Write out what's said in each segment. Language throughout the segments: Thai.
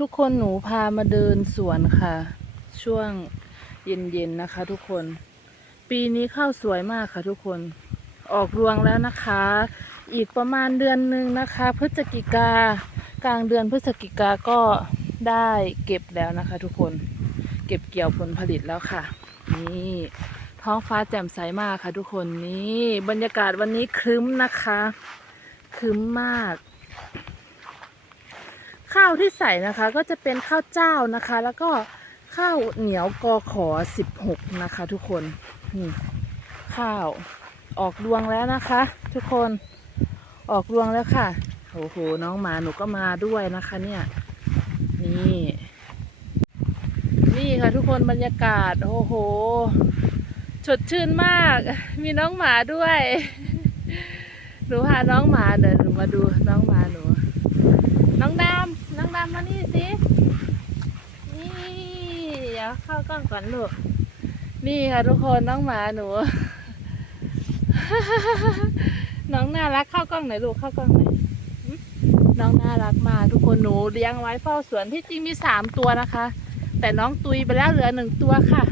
ทุกคนหนูพามาเดินสวนค่ะ ช่วงเย็นๆนะคะ ทุกคน ปีนี้ข้าวสวยมากค่ะ ทุกคน ออกรวงแล้วนะคะ อีกประมาณเดือนหนึ่งนะคะ พฤศจิกากลางเดือนพฤศจิกาก็ได้เก็บแล้วนะคะ ทุกคนเก็บเกี่ยวผลผลิตแล้วค่ะ นี่ ท้องฟ้าแจ่มใสมากค่ะ ทุกคนนี่บรรยากาศวันนี้ครึ้มนะคะครึ้มมากาวที่ใส่นะคะ ก็จะเป็นข้าวเจ้านะคะ แล้วก็ข้าวเหนียวกอขอสิบหกนะคะ ทุกคนนี่ข้าวออกรวงแล้วนะคะ ทุกคนออกรวงแล้วค่ะโอ้โหน้องหมาหนูก็มาด้วยนะคะเนี่ยนี่นี่ค่ะทุกคนบรรยากาศโอ้โหสดชื่นมาก มีน้องหมาด้วย หนูพาน้องหมาเดี๋ยวหนูมาดูน้องหมาหนู น้องดำน้องดำมานี่สิ นี่เดี๋ยวเข้ากล้องก่อนลูก นี่ค่ะทุกคนน้องหมาหนู น้องน่ารักเข้ากล้องหน่อยลูกเข้ากล้องหน่อยน้องน่ารักมากทุกคนหนูเลี้ยงไว้เฝ้าสวนที่จริงมีสามตัวนะคะ แต่น้องตุยไปแล้วเหลือหนึ่งตัวค่ะ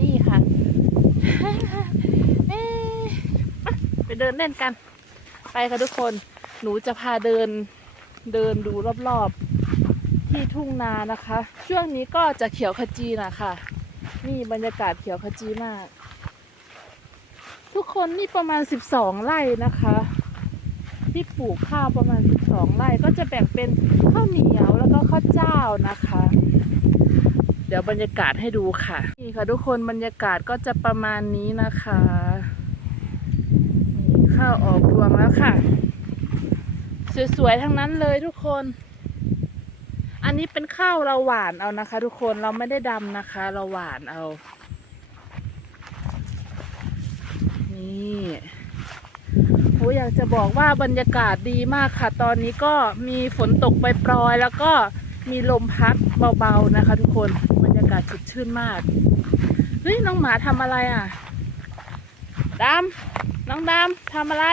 นี่ค่ะเอ๊ะไปเดินเล่นกัน ไปค่ะทุกคน หนูจะพาเดิน เดินดูรอบๆที่ทุ่งนานะคะ ช่วงนี้ก็จะเขียวขจีนะคะนี่บรรยากาศเขียวขจีมาก ทุกคนนี่ประมาณ 12 ไร่นะคะ ที่ปลูกข้าวประมาณ 12 ไร่ก็จะแบ่งเป็นข้าวเหนียวแล้วก็ข้าวเจ้านะคะ เดี๋ยวบรรยากาศให้ดูค่ะ นี่ค่ะทุกคนบรรยากาศก็จะประมาณนี้นะคะข้าวออกรวงแล้วค่ะ สวยๆทั้งนั้นเลยทุกคน อันนี้เป็นข้าวเราหวานเอานะคะ ทุกคนเราไม่ได้ดำนะคะ เราหวานเอา นี่โหอยากจะบอกว่าบรรยากาศดีมากค่ะ ตอนนี้ก็มีฝนตกไปปรอย แล้วก็มีลมพัดเบาๆนะคะ ทุกคนบรรยากาศสดชื่นมากเฮ้ยน้องหมาทำอะไรอะดำน้องดำทำอะไร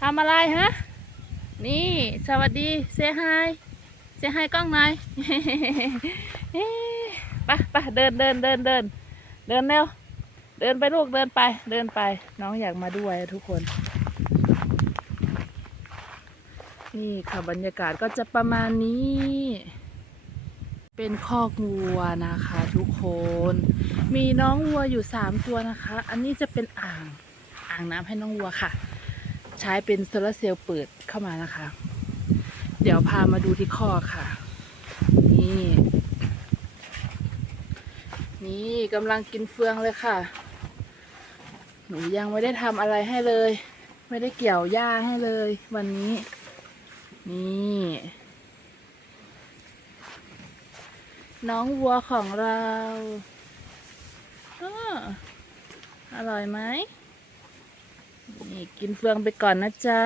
ทำอะไรฮะ นี่ สวัสดีเซฮายเซฮายกล้องหน่อยเอ๊ะไปไปเดินเดินเดินเดินเดินเร็วเดินไปลูกเดินไป เดินไป น้องอยากมาด้วยทุกคน นี่ค่ะบรรยากาศก็จะประมาณนี้ เป็นคอกวัวนะคะทุกคน มีน้องวัวอยู่สามตัวนะคะ อันนี้จะเป็นอ่าง อ่างน้ำให้น้องวัวค่ะ ใช้เป็นโซลาร์เซลล์เปิดเข้ามานะคะ เดี๋ยวพามาดูที่คอค่ะ นี่ นี่กำลังกินเฟืองเลยค่ะ หนูยังไม่ได้ทำอะไรให้เลย ไม่ได้เกี่ยวหญ้าให้เลย วันนี้ นี่ น้องวัวของเราอ้ออร่อยไหม นี่กินเฟืองไปก่อนนะจ๊ะ